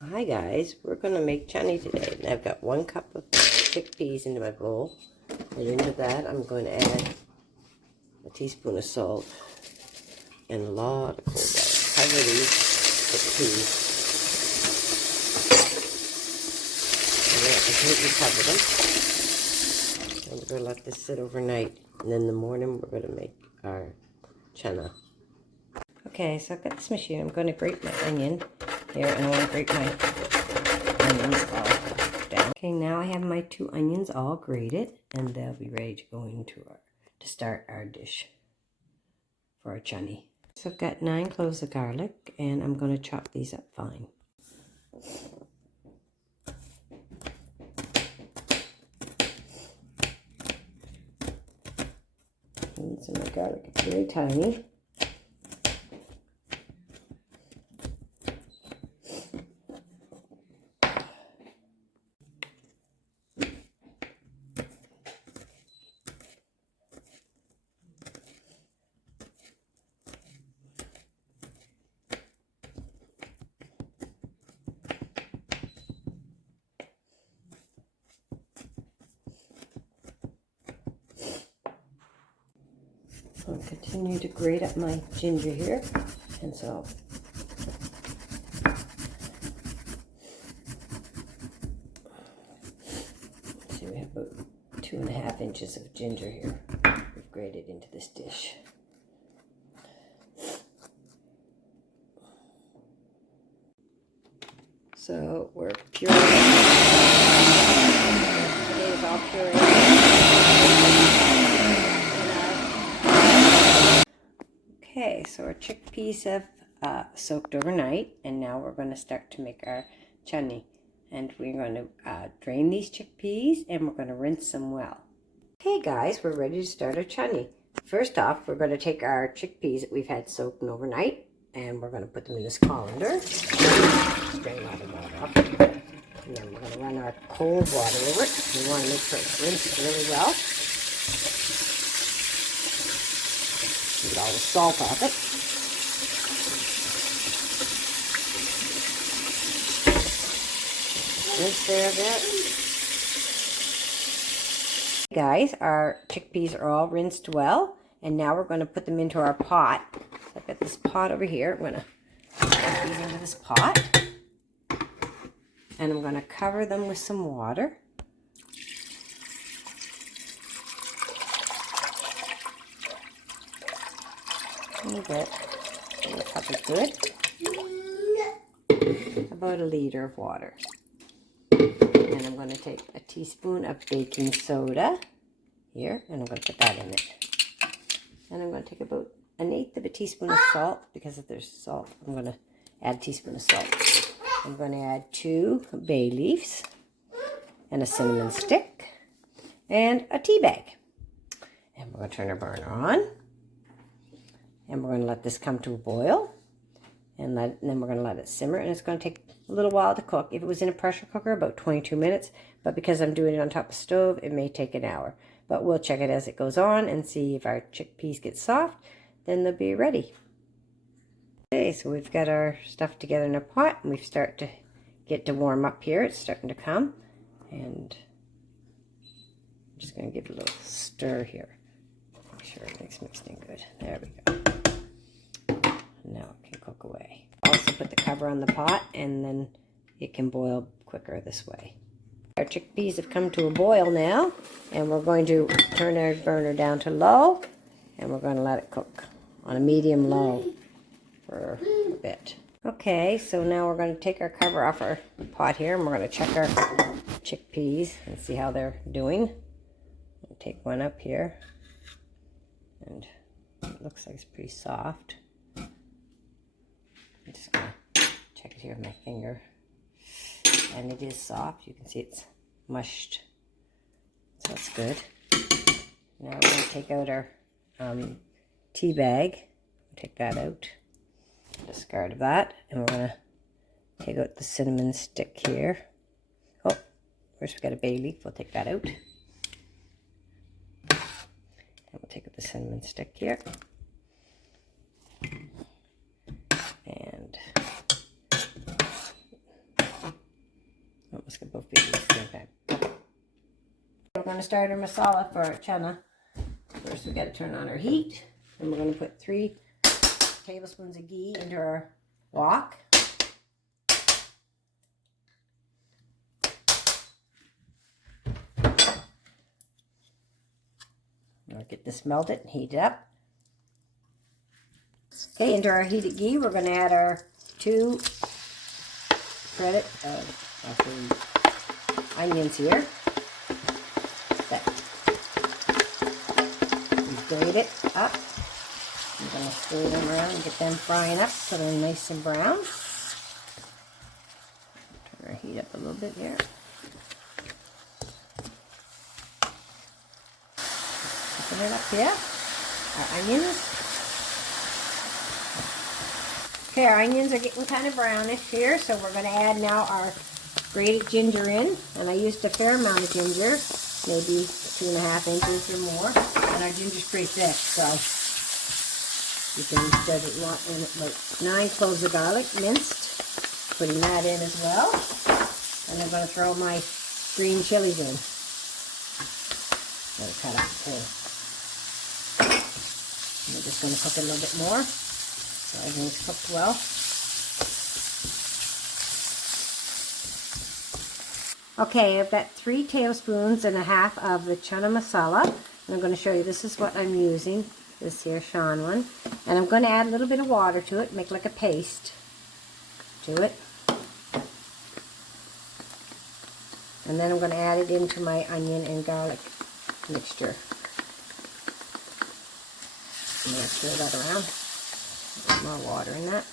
Hi guys, we're going to make Channy today. And I've got 1 cup of chickpeas into my bowl. And into that I'm going to add a teaspoon of salt and a lot of cold water. Cover these chickpeas. And then completely cover them. And we're going to let this sit overnight. And then in the morning we're going to make our chana. Okay, so I've got this machine. I'm going to grate my onion here, and I want to grate my onions all down. Okay, now I have my 2 onions all grated, and they'll be ready to go into to start our dish for our chutney. So I've got 9 cloves of garlic, and I'm going to chop these up fine. And so my garlic is very tiny. I'll continue to grate up my ginger here, and so see we have about 2.5 inches of ginger here we've grated into this dish. So we're pureeing. Today is all pureed. Okay, so our chickpeas have soaked overnight, and now we're going to start to make our chutney. And we're going to drain these chickpeas, and we're going to rinse them well. Okay guys, we're ready to start our chutney. First off, we're going to take our chickpeas that we've had soaked overnight, and we're going to put them in this colander. Drain all the water off. And then we're going to run our cold water over it. We want to make sure it's rinsed really well. Get all the salt off it. Rinse there a bit. Guys, our chickpeas are all rinsed well, and now we're going to put them into our pot. So I've got this pot over here. I'm going to put these into this pot, and I'm going to cover them with some water. A little bit. The cup is good. About 1 liter of water. And I'm going to take a teaspoon of baking soda here, and I'm going to put that in it. And I'm going to take about 1/8 of a teaspoon of salt, because if there's salt, I'm going to add a teaspoon of salt. I'm going to add 2 bay leaves and a cinnamon stick and a tea bag. And we're going to turn our burner on. And we're going to let this come to a boil, and then we're going to let it simmer, and it's going to take a little while to cook. If it was in a pressure cooker, about 22 minutes, but because I'm doing it on top of the stove, it may take an hour. But we'll check it as it goes on and see if our chickpeas get soft, then they'll be ready. Okay, so we've got our stuff together in a pot, and we've started to get to warm up here. It's starting to come, and I'm just going to give it a little stir here. Make sure everything's mixed in good. There we go. Now it can cook away. Also put the cover on the pot, and then it can boil quicker this way. Our chickpeas have come to a boil now, and we're going to turn our burner down to low, and we're going to let it cook on a medium low for a bit. Okay, so now we're going to take our cover off our pot here, and we're going to check our chickpeas and see how they're doing. I'll take one up here, and it looks like it's pretty soft. I'm just going to check it here with my finger. And it is soft. You can see it's mushed. So that's good. Now we're going to take out our tea bag. Take that out. Discard of that. And we're going to take out the cinnamon stick here. Oh, first we've got a bay leaf. We'll take that out. And we'll take out the cinnamon stick here. And both be used at the same time. We're going to start our masala for our chana. First we got to turn on our heat. And we're going to put 3 tablespoons of ghee into our wok. We'll get this melted and heat it up. Okay, into our heated ghee, we're going to add our 2 shredded onions here. We grate it up. I'm going to stir them around and get them frying up so they're nice and brown. Turn our heat up a little bit here. Open it up here. Our onions. Okay, our onions are getting kind of brownish here, so we're going to add now our grated ginger in. And I used a fair amount of ginger, maybe 2.5 inches or more. And our ginger's pretty thick, so you can spread it in about 9 cloves of garlic minced. Putting that in as well. And I'm going to throw my green chilies in. Let it cut up too. And we're just going to cook it a little bit more so everything's cooked well. Okay, I've got 3 tablespoons and a half of the chana masala. And I'm going to show you, this is what I'm using, this here Shan one. And I'm going to add a little bit of water to it, make like a paste to it. And then I'm going to add it into my onion and garlic mixture. I'm going to stir that around. A little more water in that.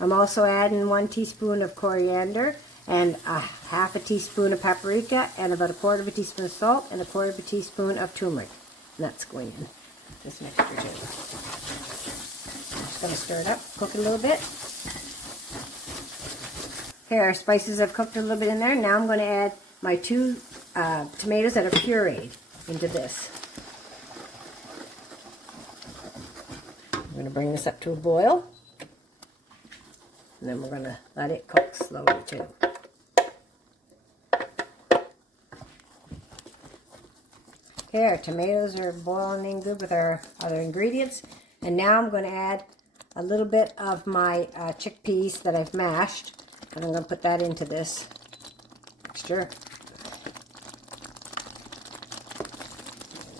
I'm also adding 1 teaspoon of coriander and half a teaspoon of paprika and about 1/4 teaspoon of salt and 1/4 teaspoon of turmeric. And that's going in this mixture too. I'm just going to stir it up, cook it a little bit. Okay, our spices have cooked a little bit in there. Now I'm going to add my 2 tomatoes that are pureed into this. I'm going to bring this up to a boil. And then we're going to let it cook slowly too. Okay, our tomatoes are boiling in good with our other ingredients. And now I'm going to add a little bit of my chickpeas that I've mashed. And I'm going to put that into this mixture.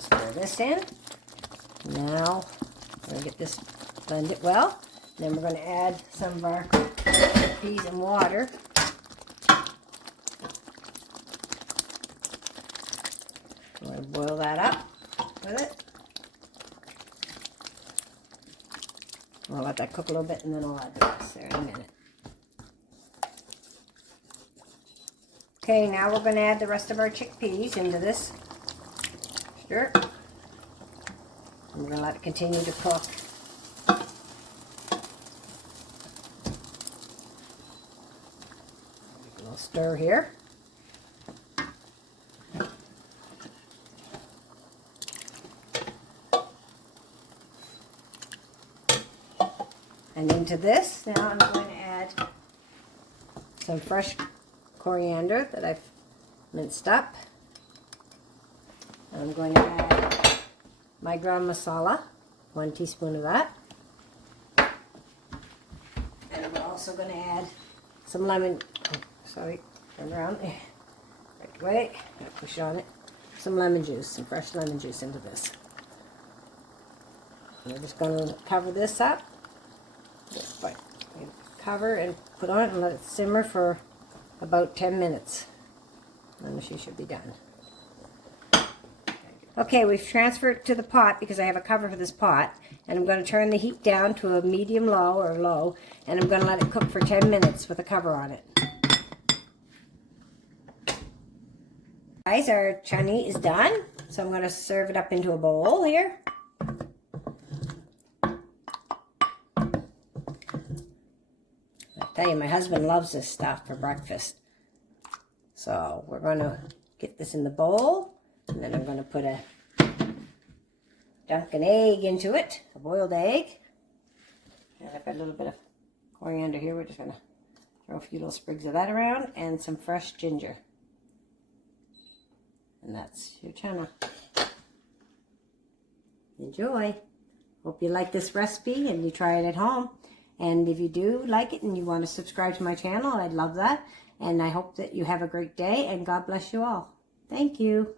Stir this in. Now, I'm going to get this blended well. Then we're going to add some of our peas and water. I'm going to boil that up with it. I'll let that cook a little bit and then I'll add the rest there in a minute. Okay, now we're going to add the rest of our chickpeas into this. Stir. And we're going to let it continue to cook. Stir here. And into this, now I'm going to add some fresh coriander that I've minced up. And I'm going to add my garam masala, 1 teaspoon of that. And I'm also going to add some lemon. Sorry, turn around. Right away. Push on it. Some lemon juice, some fresh lemon juice into this. And we're just going to cover this up. Just by cover and put on it and let it simmer for about 10 minutes. And she should be done. Okay, we've transferred it to the pot because I have a cover for this pot. And I'm going to turn the heat down to a medium low or low. And I'm going to let it cook for 10 minutes with a cover on it. Guys, our channy is done, so I'm going to serve it up into a bowl here. I tell you, my husband loves this stuff for breakfast. So we're going to get this in the bowl, and then I'm going to put dunk an egg into it, a boiled egg. And I've got a little bit of coriander here. We're just going to throw a few little sprigs of that around and some fresh ginger. And that's your chana. Enjoy. Hope you like this recipe and you try it at home. And if you do like it and you want to subscribe to my channel, I'd love that. And I hope that you have a great day and God bless you all. Thank you.